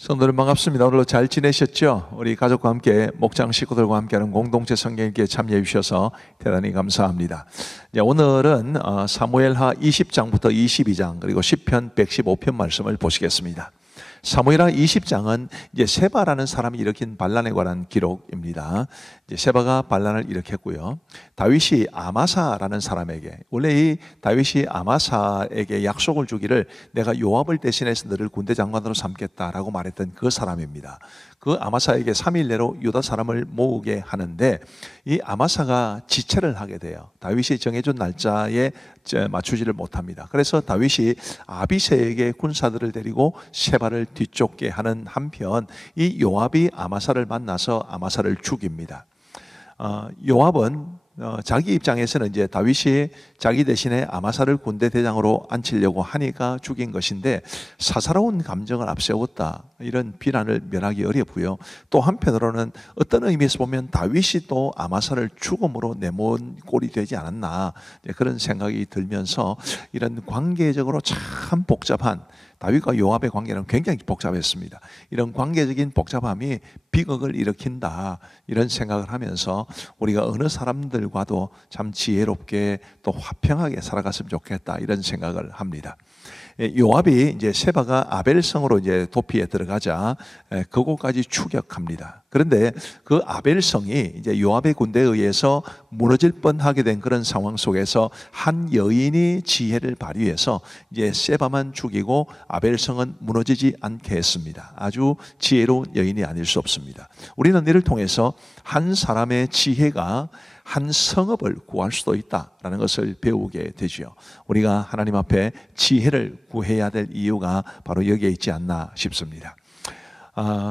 성도님 반갑습니다. 오늘도 잘 지내셨죠? 우리 가족과 함께 목장 식구들과 함께하는 공동체 성경읽기에 참여해 주셔서 대단히 감사합니다. 오늘은 사무엘하 20장부터 22장 그리고 시편 115편 말씀을 보시겠습니다. 사무엘하 20장은 이제 세바라는 사람이 일으킨 반란에 관한 기록입니다. 이제 세바가 반란을 일으켰고요. 다윗이 아마사라는 사람에게, 원래 이 다윗이 아마사에게 약속을 주기를 내가 요압을 대신해서 너를 군대 장관으로 삼겠다라고 말했던 그 사람입니다. 그 아마사에게 3일 내로 유다 사람을 모으게 하는데 이 아마사가 지체를 하게 돼요. 다윗이 정해준 날짜에 맞추지를 못합니다. 그래서 다윗이 아비새에게 군사들을 데리고 세바를 뒤쫓게 하는 한편 이 요압이 아마사를 만나서 아마사를 죽입니다. 요압은 자기 입장에서는 이제 다윗이 자기 대신에 아마사를 군대 대장으로 앉히려고 하니까 죽인 것인데 사사로운 감정을 앞세웠다, 이런 비난을 면하기 어렵고요. 또 한편으로는 어떤 의미에서 보면 다윗이 또 아마사를 죽음으로 내몬 꼴이 되지 않았나, 그런 생각이 들면서 이런 관계적으로 참 복잡한, 다윗과 요압의 관계는 굉장히 복잡했습니다. 이런 관계적인 복잡함이 비극을 일으킨다, 이런 생각을 하면서 우리가 어느 사람들과도 참 지혜롭게 또 화평하게 살아갔으면 좋겠다, 이런 생각을 합니다. 요압이 이제 세바가 아벨성으로 이제 도피에 들어가자 그곳까지 추격합니다. 그런데 그 아벨성이 이제 요압의 군대에 의해서 무너질 뻔하게 된 그런 상황 속에서 한 여인이 지혜를 발휘해서 이제 세바만 죽이고 아벨성은 무너지지 않게 했습니다. 아주 지혜로운 여인이 아닐 수 없습니다. 우리는 이를 통해서 한 사람의 지혜가 한 성읍을 구할 수도 있다라는 것을 배우게 되죠. 우리가 하나님 앞에 지혜를 구해야 될 이유가 바로 여기에 있지 않나 싶습니다.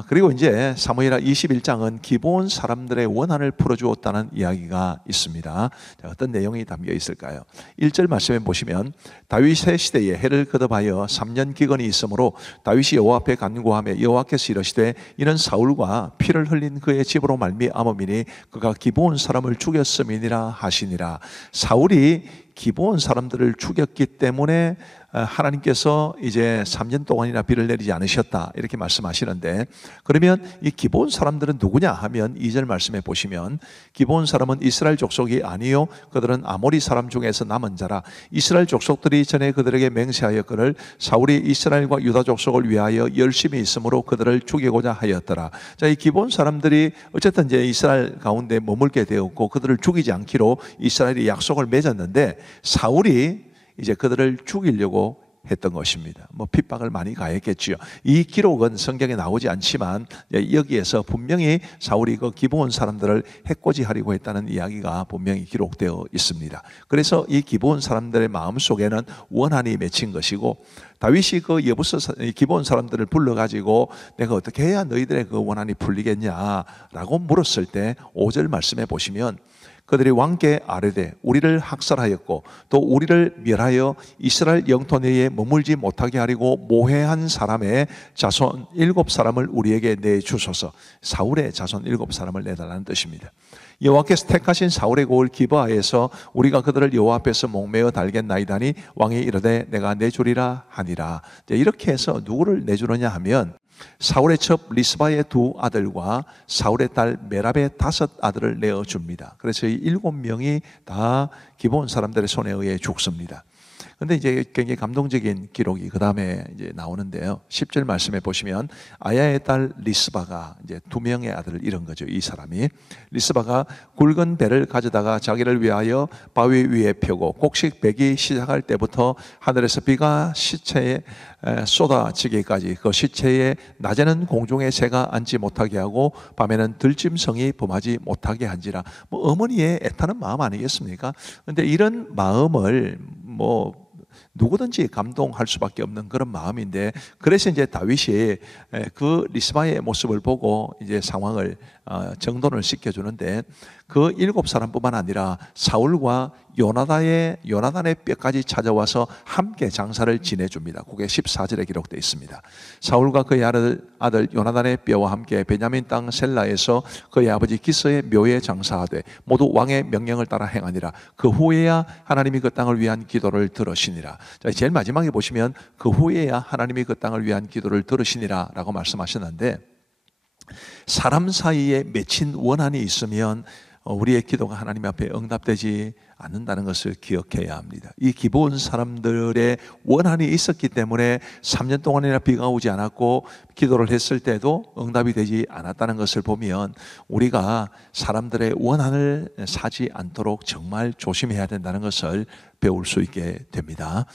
그리고 이제 사무엘하 21장은 기브온 사람들의 원한을 풀어주었다는 이야기가 있습니다. 어떤 내용이 담겨 있을까요? 1절 말씀에 보시면 다윗의 시대에 해를 거듭하여 3년 기근이 있으므로 다윗이 여호와 앞에 간구하며 여호와께서 이르시되 이는 사울과 피를 흘린 그의 집으로 말미암음이니 그가 기브온 사람을 죽였음이니라 하시니라. 사울이 기브온 사람들을 죽였기 때문에 하나님께서 이제 3년 동안이나 비를 내리지 않으셨다, 이렇게 말씀하시는데, 그러면 이 기브온 사람들은 누구냐 하면 2절 말씀에 보시면 기브온 사람은 이스라엘 족속이 아니요 그들은 아모리 사람 중에서 남은 자라. 이스라엘 족속들이 전에 그들에게 맹세하였거늘 사울이 이스라엘과 유다 족속을 위하여 열심히 있으므로 그들을 죽이고자 하였더라. 자, 이 기브온 사람들이 어쨌든 이제 이스라엘 가운데 머물게 되었고 그들을 죽이지 않기로 이스라엘이 약속을 맺었는데 사울이 이제 그들을 죽이려고 했던 것입니다. 핍박을 많이 가했겠지요. 이 기록은 성경에 나오지 않지만 여기에서 분명히 사울이 그 기브온 사람들을 해코지하려고 했다는 이야기가 분명히 기록되어 있습니다. 그래서 이 기브온 사람들의 마음 속에는 원한이 맺힌 것이고, 다윗이 그 기브온 사람들을 불러가지고 내가 어떻게 해야 너희들의 그 원한이 풀리겠냐라고 물었을 때 5절 말씀에 보시면 그들이 왕께 아뢰되 우리를 학살하였고 또 우리를 멸하여 이스라엘 영토 내에 머물지 못하게 하려고 모해한 사람의 자손 7사람을 우리에게 내주소서. 사울의 자손 7사람을 내달라는 뜻입니다. 여호와께서 택하신 사울의 고을 기브아에서 우리가 그들을 여호와 앞에서 목매어 달겠나이다니 왕이 이르되 내가 내주리라 하니라. 이렇게 해서 누구를 내주느냐 하면 사울의 첩 리스바의 2 아들과 사울의 딸 메랍의 5 아들을 내어줍니다. 그래서 이 7명이 다 기브온 사람들의 손에 의해 죽습니다. 근데 이제 굉장히 감동적인 기록이 그 다음에 이제 나오는데요. 10절 말씀에 보시면 아야의 딸 리스바가 이제 2명의 아들을 잃은 거죠. 이 사람이 리스바가 굵은 배를 가져다가 자기를 위하여 바위 위에 펴고 곡식 배기 시작할 때부터 하늘에서 비가 시체에 쏟아지기까지 그 시체에 낮에는 공중에 새가 앉지 못하게 하고 밤에는 들짐승이 범하지 못하게 한지라. 어머니의 애타는 마음 아니겠습니까? 그런데 이런 마음을 누구든지 감동할 수밖에 없는 그런 마음인데, 그래서 이제 다윗이 그 리스바의 모습을 보고 이제 상황을 정돈을 시켜주는데, 그 7사람뿐만 아니라 사울과 요나단의 뼈까지 찾아와서 함께 장사를 지내줍니다. 그게 14절에 기록되어 있습니다. 사울과 그의 아들 요나단의 뼈와 함께 베냐민 땅 셀라에서 그의 아버지 기스의 묘에 장사하되 모두 왕의 명령을 따라 행하니라. 그 후에야 하나님이 그 땅을 위한 기도를 들으시니라. 자, 제일 마지막에 보시면 그 후에야 하나님이 그 땅을 위한 기도를 들으시니라 라고 말씀하셨는데, 사람 사이에 맺힌 원한이 있으면 우리의 기도가 하나님 앞에 응답되지 않는다는 것을 기억해야 합니다. 이 기브온 사람들의 원한이 있었기 때문에 3년 동안이나 비가 오지 않았고 기도를 했을 때도 응답이 되지 않았다는 것을 보면 우리가 사람들의 원한을 사지 않도록 정말 조심해야 된다는 것을 배울 수 있게 됩니다.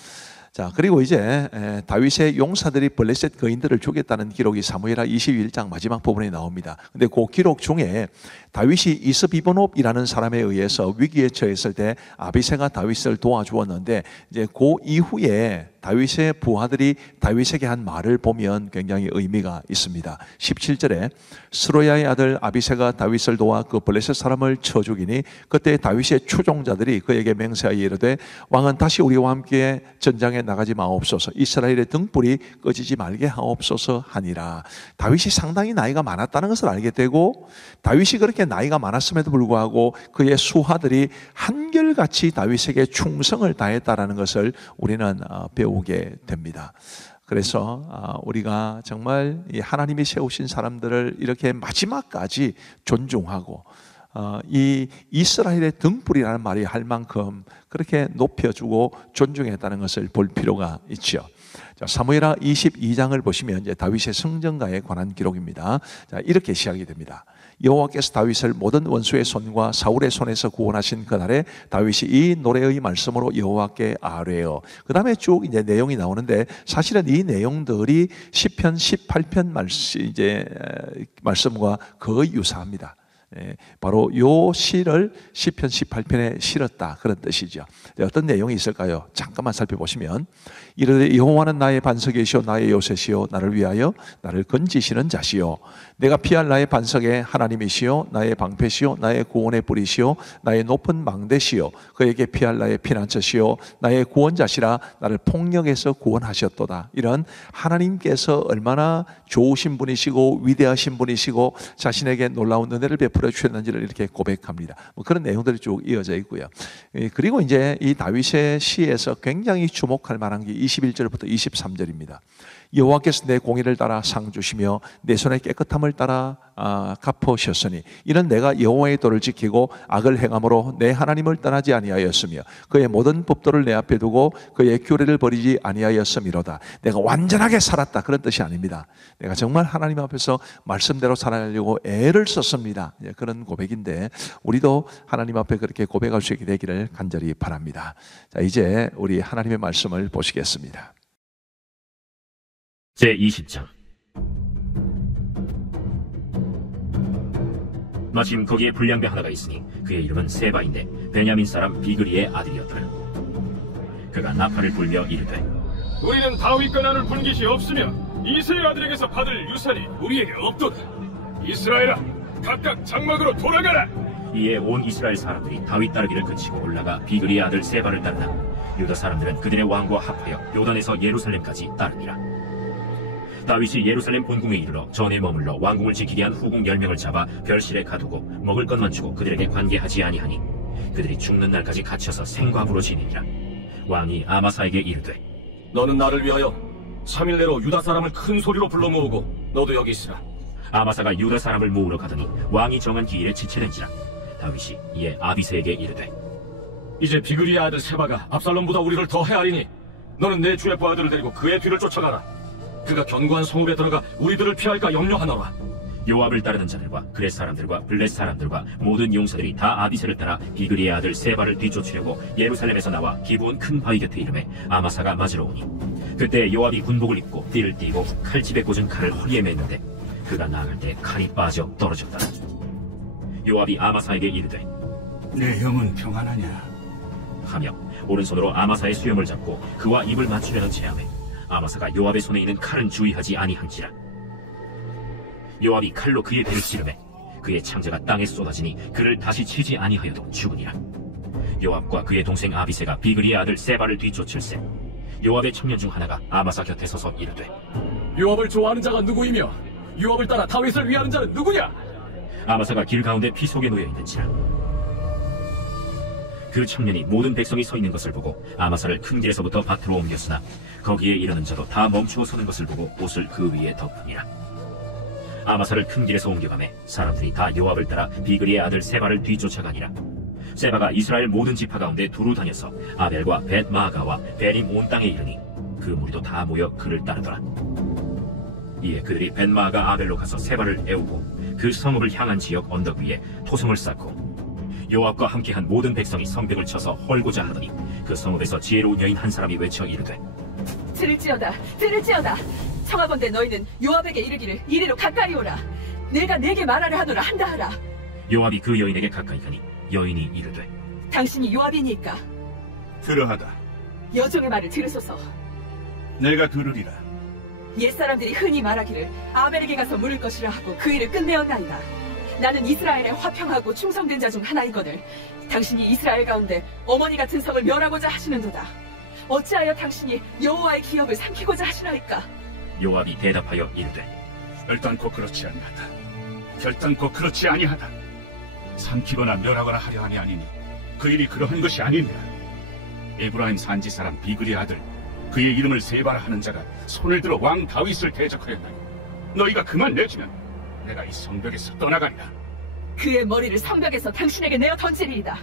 자, 그리고 이제 다윗의 용사들이 블레셋 거인들을 죽였다는 기록이 사무엘하 21장 마지막 부분에 나옵니다. 근데 그 기록 중에 다윗이 이스비보놉이라는 사람에 의해서 위기에 처했을 때 아비새가 다윗을 도와주었는데, 이제 그 이후에 다윗의 부하들이 다윗에게 한 말을 보면 굉장히 의미가 있습니다. 17절에 스로야의 아들 아비새가 다윗을 도와 그 블레셋 사람을 쳐 죽이니 그때 다윗의 추종자들이 그에게 맹세하여 이르되 왕은 다시 우리와 함께 전장에 나가지 마옵소서, 이스라엘의 등불이 꺼지지 말게 하옵소서 하니라. 다윗이 상당히 나이가 많았다는 것을 알게 되고, 다윗이 그렇게 나이가 많았음에도 불구하고 그의 수하들이 한결같이 다윗에게 충성을 다했다는 것을 우리는 배우게 됩니다. 그래서 우리가 정말 하나님이 세우신 사람들을 이렇게 마지막까지 존중하고 이 이스라엘의 등불이라는 말이 할 만큼 그렇게 높여주고 존중했다는 것을 볼 필요가 있죠. 자, 사무엘하 22장을 보시면 이제 다윗의 승전가에 관한 기록입니다. 자, 이렇게 시작이 됩니다. 여호와께서 다윗을 모든 원수의 손과 사울의 손에서 구원하신 그날에 다윗이 이 노래의 말씀으로 여호와께 아뢰어. 그 다음에 쭉 이제 내용이 나오는데, 사실은 이 내용들이 시편 18편 말씀과 거의 유사합니다. 바로 요 시를 시편 18편에 실었다, 그런 뜻이죠. 어떤 내용이 있을까요? 잠깐만 살펴보시면, 이르되 여호와는 나의 반석이시오 나의 요새시오 나를 위하여 나를 건지시는 자시오, 내가 피할 나의 반석의 하나님이시오 나의 방패시오 나의 구원의 뿌리시오 나의 높은 망대시오, 그에게 피할 나의 피난처시오 나의 구원자시라, 나를 폭력에서 구원하셨도다. 이런 하나님께서 얼마나 좋으신 분이시고 위대하신 분이시고 자신에게 놀라운 은혜를 베풀어 주셨는지를 이렇게 고백합니다. 그런 내용들이 쭉 이어져 있고요. 그리고 이제 이 다윗의 시에서 굉장히 주목할 만한 게 21절부터 23절입니다. 여호와께서 내 공의를 따라 상 주시며 내 손의 깨끗함을 따라 갚으셨으니 이는 내가 여호와의 도를 지키고 악을 행함으로 내 하나님을 떠나지 아니하였으며 그의 모든 법도를 내 앞에 두고 그의 규례를 버리지 아니하였음이로다. 내가 완전하게 살았다, 그런 뜻이 아닙니다. 내가 정말 하나님 앞에서 말씀대로 살아가려고 애를 썼습니다. 그런 고백인데, 우리도 하나님 앞에 그렇게 고백할 수 있게 되기를 간절히 바랍니다. 자, 이제 우리 하나님의 말씀을 보시겠습니다. 제20장. 마침 거기에 불량배 하나가 있으니 그의 이름은 세바인데 베냐민 사람 비그리의 아들이었더라. 그가 나팔을 불며 이르되 우리는 다윗과 나눌 분깃이 없으며 이새의 아들에게서 받을 유산이 우리에게 없도다. 이스라엘아, 각각 장막으로 돌아가라. 이에 온 이스라엘 사람들이 다윗 따르기를 그치고 올라가 비그리의 아들 세바를 따르나 유다 사람들은 그들의 왕과 합하여 요단에서 예루살렘까지 따르니라. 다윗이 예루살렘 본궁에 이르러 전에 머물러 왕궁을 지키게 한 후궁 10명을 잡아 별실에 가두고 먹을 것만 주고 그들에게 관계하지 아니하니 그들이 죽는 날까지 갇혀서 생광으로 지내니라. 왕이 아마사에게 이르되 너는 나를 위하여 3일 내로 유다 사람을 큰 소리로 불러 모으고 너도 여기 있으라. 아마사가 유다 사람을 모으러 가더니 왕이 정한 기일에 지체된지라. 다윗이 이에 아비새에게 이르되 이제 비그리의 아들 세바가 압살롬보다 우리를 더 헤아리니 너는 내 주의 부하들을 데리고 그의 뒤를 쫓아가라. 그가 견고한 성읍에 들어가 우리들을 피할까 염려하노라. 요압을 따르는 자들과 그렛 사람들과 블렛 사람들과 모든 용사들이 다 아비새를 따라 비그리의 아들 세바를 뒤쫓으려고 예루살렘에서 나와 기브온 큰 바위 곁에 이르매 아마사가 맞으러 오니 그때 요압이 군복을 입고 띠를 띠고 칼집에 꽂은 칼을 허리에 맸는데 그가 나아갈 때 칼이 빠져 떨어졌다. 요압이 아마사에게 이르되 내 형은 평안하냐 하며 오른손으로 아마사의 수염을 잡고 그와 입을 맞추려는 체함에 아마사가 요압의 손에 있는 칼은 주의하지 아니한지라. 요압이 칼로 그의 배를 찌르매 그의 창자가 땅에 쏟아지니 그를 다시 치지 아니하여도 죽으니라. 요압과 그의 동생 아비새가 비그리의 아들 세바를 뒤쫓을세 요압의 청년 중 하나가 아마사 곁에 서서 이르되 요압을 좋아하는 자가 누구이며 요압을 따라 다윗을 위하는 자는 누구냐? 아마사가 길 가운데 피 속에 놓여 있는지라. 그 청년이 모든 백성이 서 있는 것을 보고 아마사를 큰 길에서부터 밭으로 옮겼으나 거기에 이르는 자도 다 멈추어 서는 것을 보고 옷을 그 위에 덮으니라. 아마사를 큰 길에서 옮겨가매 사람들이 다 요압을 따라 비그리의 아들 세바를 뒤쫓아가니라. 세바가 이스라엘 모든 지파 가운데 두루 다녀서 아벨과 벳마아가와 베림 온 땅에 이르니 그 무리도 다 모여 그를 따르더라. 이에 그들이 벳마아가 아벨로 가서 세바를 애우고 그 성읍을 향한 지역 언덕 위에 토성을 쌓고 요압과 함께한 모든 백성이 성벽을 쳐서 헐고자 하더니 그 성읍에서 지혜로운 여인 한 사람이 외쳐 이르되 들을지어다 들을지어다 청하건대 너희는 요압에게 이르기를 이리로 가까이 오라. 내가 네게 말하려 하노라 한다 하라. 요압이 그 여인에게 가까이 가니 여인이 이르되 당신이 요압이니까 그러하다. 여종의 말을 들으소서. 내가 들으리라. 옛사람들이 흔히 말하기를 아벨에게 가서 물을 것이라 하고 그 일을 끝내었나이다. 나는 이스라엘에 화평하고 충성된 자 중 하나이거늘 당신이 이스라엘 가운데 어머니 같은 성을 멸하고자 하시는도다. 어찌하여 당신이 여호와의 기업을 삼키고자 하시나이까? 요압이 대답하여 이르되 결단코 그렇지 아니하다. 결단코 그렇지 아니하다. 삼키거나 멸하거나 하려 함이 아니니 그 일이 그러한 것이 아니니라. 에브라임 산지 사람 비그리 아들 그의 이름을 세바라 하는 자가 손을 들어 왕 다윗을 대적하였나니 너희가 그만 내주면 내가 이 성벽에서 떠나가리라. 그의 머리를 성벽에서 당신에게 내어 던지리이다.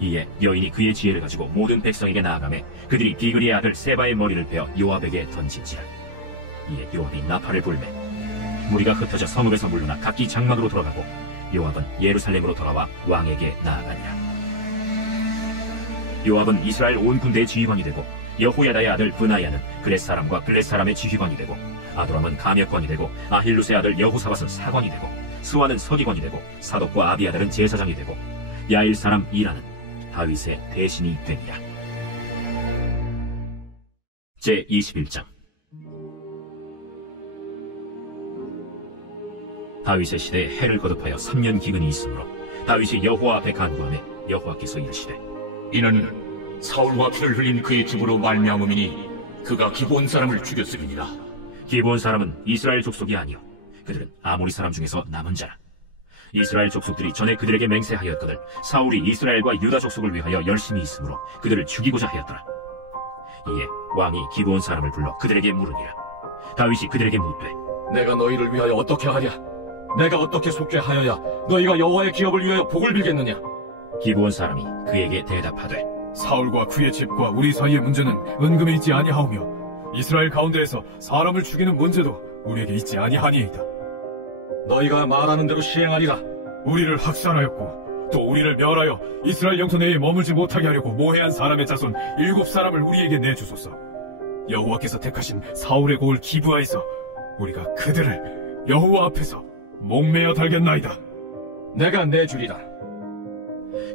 이에 여인이 그의 지혜를 가지고 모든 백성에게 나아가매 그들이 비그리의 아들 세바의 머리를 베어 요압에게 던진지라. 이에 요압이 나팔을 불매 무리가 흩어져 성읍에서 물러나 각기 장막으로 돌아가고 요압은 예루살렘으로 돌아와 왕에게 나아가니라. 요압은 이스라엘 온 군대의 지휘관이 되고 여호야다의 아들 브나야는 그렛 사람과 블렛 사람의 지휘관이 되고 아도람은 감역관이 되고 아힐루스의 아들 여호사밧은 사관이 되고 스와는 서기관이 되고 사독과 아비아달은 제사장이 되고 야일 사람 이라는 다윗의 대신이 되니라. 제21장. 다윗의 시대에 해를 거듭하여 3년 기근이 있으므로 다윗이 여호와 앞에 간구하매 여호와께서 이르시되 이는 사울과 피를 흘린 그의 집으로 말미암음이니 그가 기브온 사람을 죽였음이니라. 기브온 사람은 이스라엘 족속이 아니요 그들은 아모리 사람 중에서 남은 자라. 이스라엘 족속들이 전에 그들에게 맹세하였거늘 사울이 이스라엘과 유다 족속을 위하여 열심히 있으므로 그들을 죽이고자 하였더라. 이에 왕이 기브온 사람을 불러 그들에게 물으니라. 다윗이 그들에게 묻되 내가 너희를 위하여 어떻게 하랴? 내가 어떻게 속죄 하여야 너희가 여호와의 기업을 위하여 복을 빌겠느냐? 기브온 사람이 그에게 대답하되 사울과 그의 집과 우리 사이의 문제는 은금에 있지 아니하오며 이스라엘 가운데에서 사람을 죽이는 문제도 우리에게 있지 아니하니이다. 너희가 말하는 대로 시행하리라. 우리를 학살하였고 또 우리를 멸하여 이스라엘 영토 내에 머물지 못하게 하려고 모해한 사람의 자손 7사람을 우리에게 내주소서. 여호와께서 택하신 사울의 고을 기브아에서 우리가 그들을 여호와 앞에서 목매어 달겠나이다. 내가 내주리라.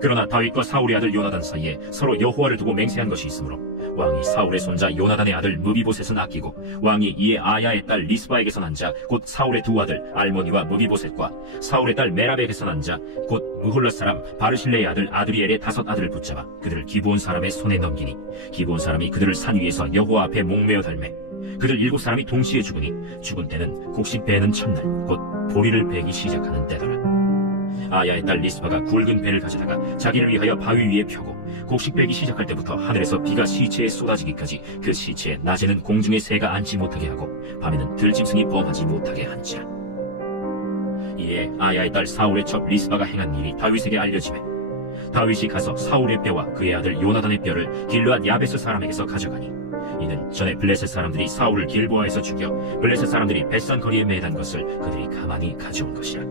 그러나 다윗과 사울의 아들 요나단 사이에 서로 여호와를 두고 맹세한 것이 있으므로 왕이 사울의 손자 요나단의 아들 무비보셋은 아끼고 왕이 이에 아야의 딸 리스바에게서 난 자 곧 사울의 두 아들 알모니와 무비보셋과 사울의 딸 메랍에게서 난 자 곧 무홀럿 사람 바르실레의 아들 아드리엘의 5 아들을 붙잡아 그들을 기브온 사람의 손에 넘기니 기브온 사람이 그들을 산 위에서 여호와 앞에 목매어 달매 그들 7사람이 동시에 죽으니 죽은 때는 곡식 베는 첫날 곧 보리를 베기 시작하는 때더라. 아야의 딸 리스바가 굵은 배를 가져다가 자기를 위하여 바위 위에 펴고 곡식 베기 시작할 때부터 하늘에서 비가 시체에 쏟아지기까지 그 시체에 낮에는 공중의 새가 앉지 못하게 하고 밤에는 들짐승이 범하지 못하게 한지라. 이에 아야의 딸 사울의 첩 리스바가 행한 일이 다윗에게 알려지매 다윗이 가서 사울의 뼈와 그의 아들 요나단의 뼈를 길르앗 야베스 사람에게서 가져가니 이는 전에 블레셋 사람들이 사울을 길보아에서 죽여 블레셋 사람들이 벳산 거리에 매단 것을 그들이 가만히 가져온 것이라.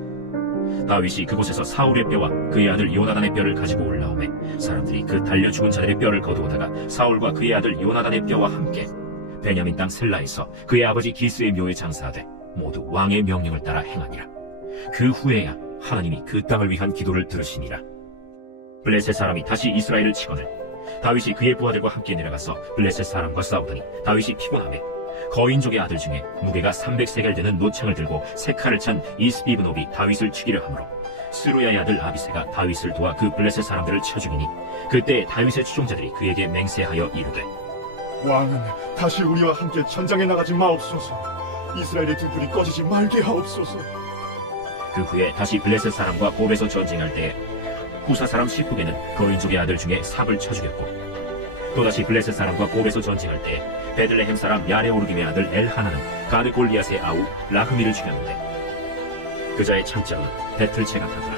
다윗이 그곳에서 사울의 뼈와 그의 아들 요나단의 뼈를 가지고 올라오매 사람들이 그 달려 죽은 자들의 뼈를 거두어다가 사울과 그의 아들 요나단의 뼈와 함께 베냐민 땅 셀라에서 그의 아버지 기스의 묘에 장사하되 모두 왕의 명령을 따라 행하니라. 그 후에야 하나님이 그 땅을 위한 기도를 들으시니라. 블레셋 사람이 다시 이스라엘을 치거늘 다윗이 그의 부하들과 함께 내려가서 블레셋 사람과 싸우더니 다윗이 피곤하매 거인족의 아들 중에 무게가 300세겔 되는 노창을 들고 세 칼을 찬 이스비브노비 다윗을 죽이려 하므로 스루야의 아들 아비새가 다윗을 도와 그 블레셋 사람들을 쳐 죽이니 그때 다윗의 추종자들이 그에게 맹세하여 이르되 왕은 다시 우리와 함께 전장에 나가지 마옵소서. 이스라엘의 등불이 꺼지지 말게 하옵소서. 그 후에 다시 블레셋 사람과 곱에서 전쟁할 때에 후사 사람 시프게는 거인족의 아들 중에 삽을 쳐 죽였고, 또다시 블레셋 사람과 곱에서 전쟁할 때 베들레헴 사람 야레오르김의 아들 엘하나는 가드 골리앗의 아우 라흐미를 죽였는데, 그자의 창자는 배틀채 같았더라.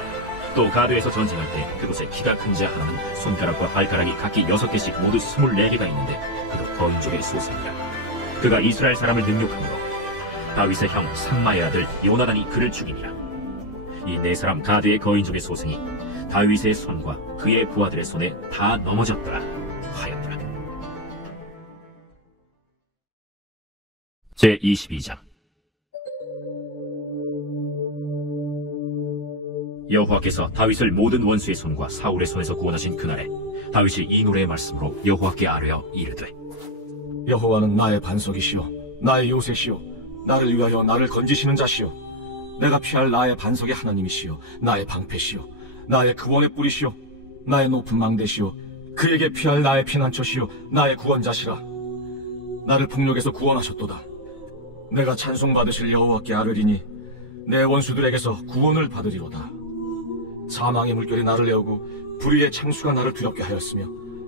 또 가드에서 전쟁할 때 그곳에 키가 큰 자 하나는 손가락과 발가락이 각기 6개씩 모두 24개가 있는데 그도 거인족의 소생이라. 그가 이스라엘 사람을 능욕함으로 다윗의 형 삼마의 아들 요나단이 그를 죽이니라. 이 네 사람 가드의 거인족의 소생이 다윗의 손과 그의 부하들의 손에 다 넘어졌더라 하였더라. 제22장. 여호와께서 다윗을 모든 원수의 손과 사울의 손에서 구원하신 그날에 다윗이 이 노래의 말씀으로 여호와께 아뢰어 이르되, 여호와는 나의 반석이시요 나의 요새시요 나를 위하여 나를 건지시는 자시요 내가 피할 나의 반석의 하나님이시요 나의 방패시요 나의 구원의 뿌리시요 나의 높은 망대시요 그에게 피할 나의 피난처시요 나의 구원자시라. 나를 폭력에서 구원하셨도다. 내가 찬송받으실 여호와께 아뢰리니 내 원수들에게서 구원을 받으리로다. 사망의 물결이 나를 내오고 불의의 창수가 나를 두렵게 하였으며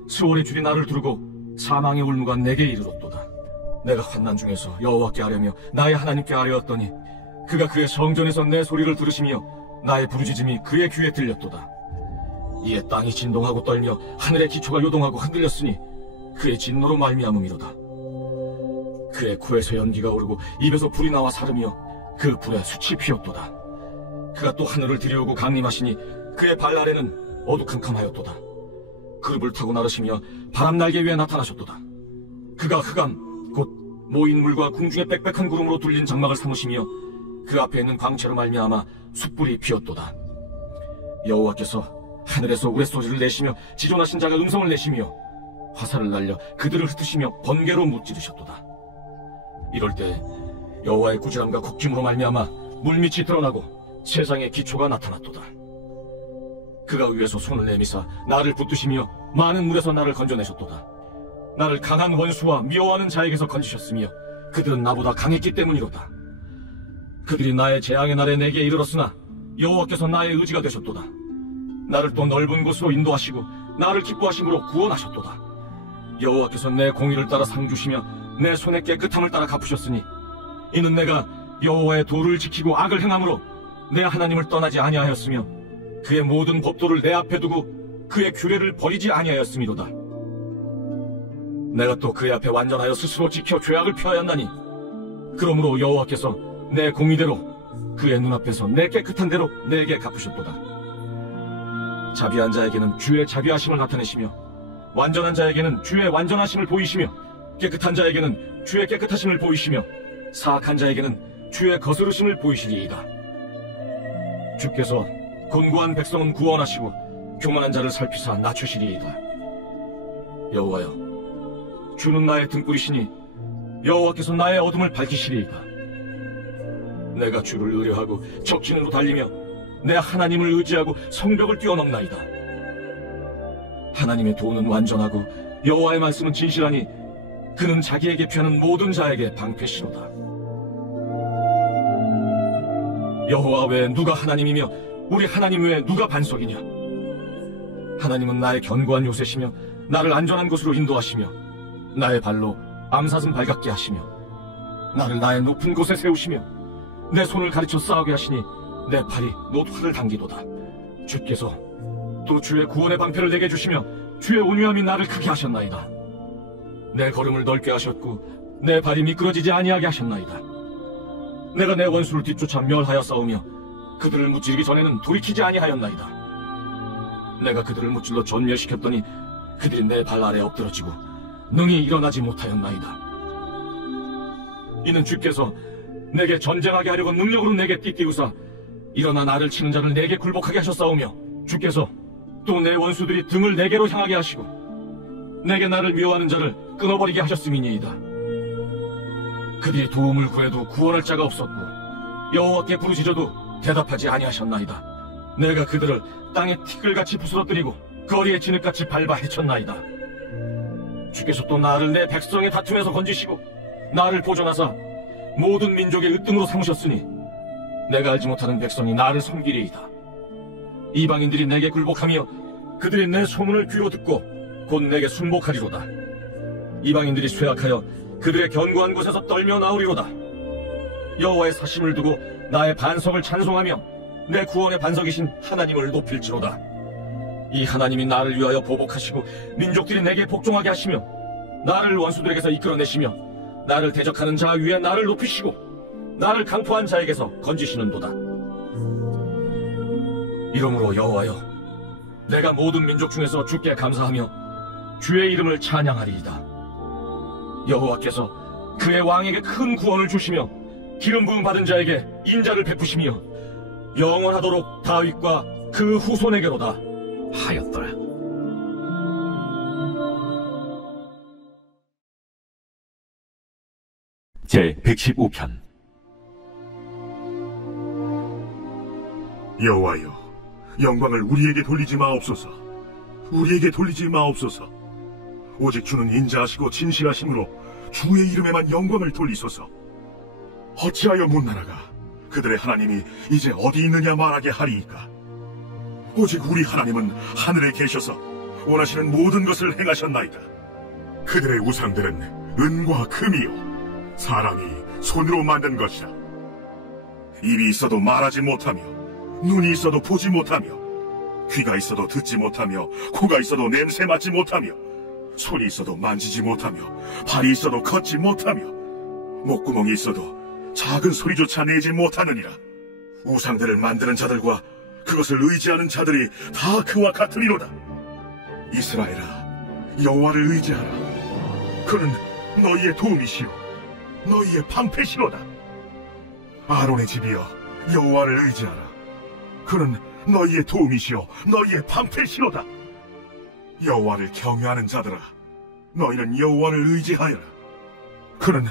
수월의 줄이 나를 두르고 사망의 울무가 내게 이르렀도다. 내가 환난 중에서 여호와께 아뢰며 나의 하나님께 아뢰었더니 그가 그의 성전에서 내 소리를 들으시며 나의 부르짖음이 그의 귀에 들렸도다. 이에 땅이 진동하고 떨며 하늘의 기초가 요동하고 흔들렸으니 그의 진노로 말미암음이로다. 그의 코에서 연기가 오르고 입에서 불이 나와 사르며 그 불에 숯이 피었도다. 그가 또 하늘을 들이우고 강림하시니 그의 발 아래는 어두컴컴하였도다. 그룹을 타고 나르시며 바람 날개 위에 나타나셨도다. 그가 흑암 곧 모인 물과 궁중의 빽빽한 구름으로 둘린 장막을 삼으시며 그 앞에 있는 광채로 말미암아 숯불이 피었도다. 여호와께서 하늘에서 우레소리를 내시며 지존하신 자가 음성을 내시며 화살을 날려 그들을 흩으시며 번개로 무찌르셨도다. 이럴 때 여호와의 꾸지람과 곡짐으로 말미암아 물밑이 드러나고 세상의 기초가 나타났도다. 그가 위에서 손을 내미사 나를 붙드시며 많은 물에서 나를 건져내셨도다. 나를 강한 원수와 미워하는 자에게서 건지셨으며 그들은 나보다 강했기 때문이로다. 그들이 나의 재앙의 날에 내게 이르렀으나 여호와께서 나의 의지가 되셨도다. 나를 또 넓은 곳으로 인도하시고 나를 기뻐하심으로 구원하셨도다. 여호와께서 내 공의를 따라 상 주시며 내 손의 깨끗함을 따라 갚으셨으니 이는 내가 여호와의 도를 지키고 악을 행함으로 내 하나님을 떠나지 아니하였으며 그의 모든 법도를 내 앞에 두고 그의 규례를 버리지 아니하였음이로다. 내가 또 그의 앞에 완전하여 스스로 지켜 죄악을 피하였나니 그러므로 여호와께서 내 공의대로 그의 눈앞에서 내 깨끗한 대로 내게 갚으셨도다. 자비한 자에게는 주의 자비하심을 나타내시며 완전한 자에게는 주의 완전하심을 보이시며 깨끗한 자에게는 주의 깨끗하심을 보이시며 사악한 자에게는 주의 거스르심을 보이시리이다. 주께서 곤고한 백성은 구원하시고 교만한 자를 살피사 낮추시리이다. 여호와여, 주는 나의 등불이시니 여호와께서 나의 어둠을 밝히시리이다. 내가 주를 의뢰하고 적진으로 달리며 내 하나님을 의지하고 성벽을 뛰어넘나이다. 하나님의 도는 완전하고 여호와의 말씀은 진실하니 그는 자기에게 피하는 모든 자에게 방패시로다. 여호와 외에 누가 하나님이며 우리 하나님 외에 누가 반석이냐? 하나님은 나의 견고한 요새시며 나를 안전한 곳으로 인도하시며 나의 발로 암사슴 발같게 하시며 나를 나의 높은 곳에 세우시며 내 손을 가르쳐 싸우게 하시니 내 팔이 노토를 당기도다. 주께서 또 주의 구원의 방패를 내게 주시며 주의 온유함이 나를 크게 하셨나이다. 내 걸음을 넓게 하셨고 내 발이 미끄러지지 아니하게 하셨나이다. 내가 내 원수를 뒤쫓아 멸하여 싸우며 그들을 무찌르기 전에는 돌이키지 아니하였나이다. 내가 그들을 무찔러 전멸시켰더니 그들이 내 발 아래 엎드러지고 능히 일어나지 못하였나이다. 이는 주께서 내게 전쟁하게 하려고 능력으로 내게 띠띠우사 일어나 나를 치는 자를 내게 굴복하게 하셨사오며 주께서 또 내 원수들이 등을 내게로 향하게 하시고 내게 나를 미워하는 자를 끊어버리게 하셨음이니이다. 그들이 도움을 구해도 구원할 자가 없었고 여호와께 부르짖어도 대답하지 아니하셨나이다. 내가 그들을 땅에 티끌같이 부스러뜨리고 거리에 진흙같이 밟아 헤쳤나이다. 주께서 또 나를 내 백성의 다툼에서 건지시고 나를 보존하사 모든 민족의 으뜸으로 삼으셨으니 내가 알지 못하는 백성이 나를 섬기리이다. 이방인들이 내게 굴복하며 그들이 내 소문을 귀로 듣고 곧 내게 순복하리로다. 이방인들이 쇠약하여 그들의 견고한 곳에서 떨며 나오리로다. 여호와의 사심을 두고 나의 반석을 찬송하며 내 구원의 반석이신 하나님을 높일지로다. 이 하나님이 나를 위하여 보복하시고 민족들이 내게 복종하게 하시며 나를 원수들에게서 이끌어내시며 나를 대적하는 자 위에 나를 높이시고 나를 강포한 자에게서 건지시는도다. 이러므로 여호와여, 내가 모든 민족 중에서 주께 감사하며 주의 이름을 찬양하리이다. 여호와께서 그의 왕에게 큰 구원을 주시며 기름 부음 받은 자에게 인자를 베푸시며 영원하도록 다윗과 그 후손에게로다 하였더라. 제 115편. 여호와여, 영광을 우리에게 돌리지 마옵소서. 우리에게 돌리지 마옵소서. 오직 주는 인자하시고 진실하심으로 주의 이름에만 영광을 돌리소서. 어찌하여 문나라가 그들의 하나님이 이제 어디 있느냐 말하게 하리이까? 오직 우리 하나님은 하늘에 계셔서 원하시는 모든 것을 행하셨나이다. 그들의 우상들은 은과 금이요 사람이 손으로 만든 것이라. 입이 있어도 말하지 못하며 눈이 있어도 보지 못하며 귀가 있어도 듣지 못하며 코가 있어도 냄새 맡지 못하며 손이 있어도 만지지 못하며 발이 있어도 걷지 못하며 목구멍이 있어도 작은 소리조차 내지 못하느니라. 우상들을 만드는 자들과 그것을 의지하는 자들이 다 그와 같으리로다. 이스라엘아, 여호와를 의지하라. 그는 너희의 도움이시오 너희의 방패시로다. 아론의 집이여, 여호와를 의지하라. 그는 너희의 도움이시오 너희의 방패시로다. 여호와를 경외하는 자들아, 너희는 여호와를 의지하여라. 그는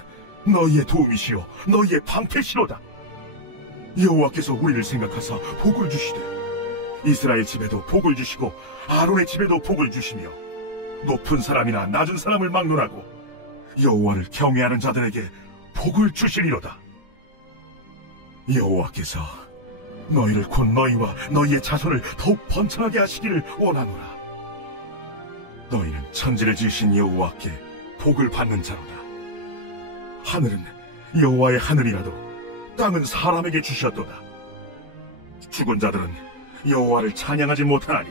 너희의 도움이시오 너희의 방패시로다. 여호와께서 우리를 생각하사 복을 주시되 이스라엘 집에도 복을 주시고 아론의 집에도 복을 주시며 높은 사람이나 낮은 사람을 막론하고 여호와를 경외하는 자들에게 복을 주시리로다. 여호와께서 너희를 곧 너희와 너희의 자손을 더욱 번창하게 하시기를 원하노라. 너희는 천지를 지으신 여호와께 복을 받는 자로다. 하늘은 여호와의 하늘이라도 땅은 사람에게 주셨도다. 죽은 자들은 여호와를 찬양하지 못하나니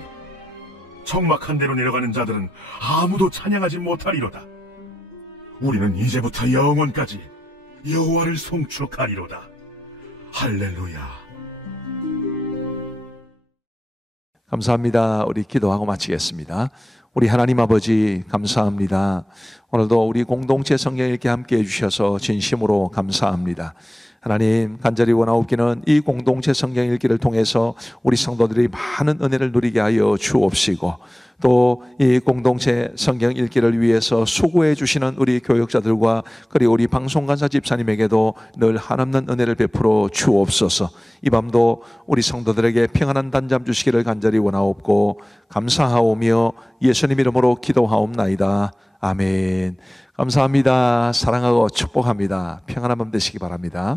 적막한 데로 내려가는 자들은 아무도 찬양하지 못하리로다. 우리는 이제부터 영원까지 여호와를 송축하리로다. 할렐루야. 감사합니다. 우리 기도하고 마치겠습니다. 우리 하나님 아버지 감사합니다. 오늘도 우리 공동체 성경 읽기 함께 해주셔서 진심으로 감사합니다. 하나님, 간절히 원하옵기는 이 공동체 성경 읽기를 통해서 우리 성도들이 많은 은혜를 누리게 하여 주옵시고, 또 이 공동체 성경 읽기를 위해서 수고해 주시는 우리 교역자들과 그리고 우리 방송간사 집사님에게도 늘 한없는 은혜를 베풀어 주옵소서. 이 밤도 우리 성도들에게 평안한 단잠 주시기를 간절히 원하옵고 감사하오며 예수님 이름으로 기도하옵나이다. 아멘. 감사합니다. 사랑하고 축복합니다. 평안한 밤 되시기 바랍니다.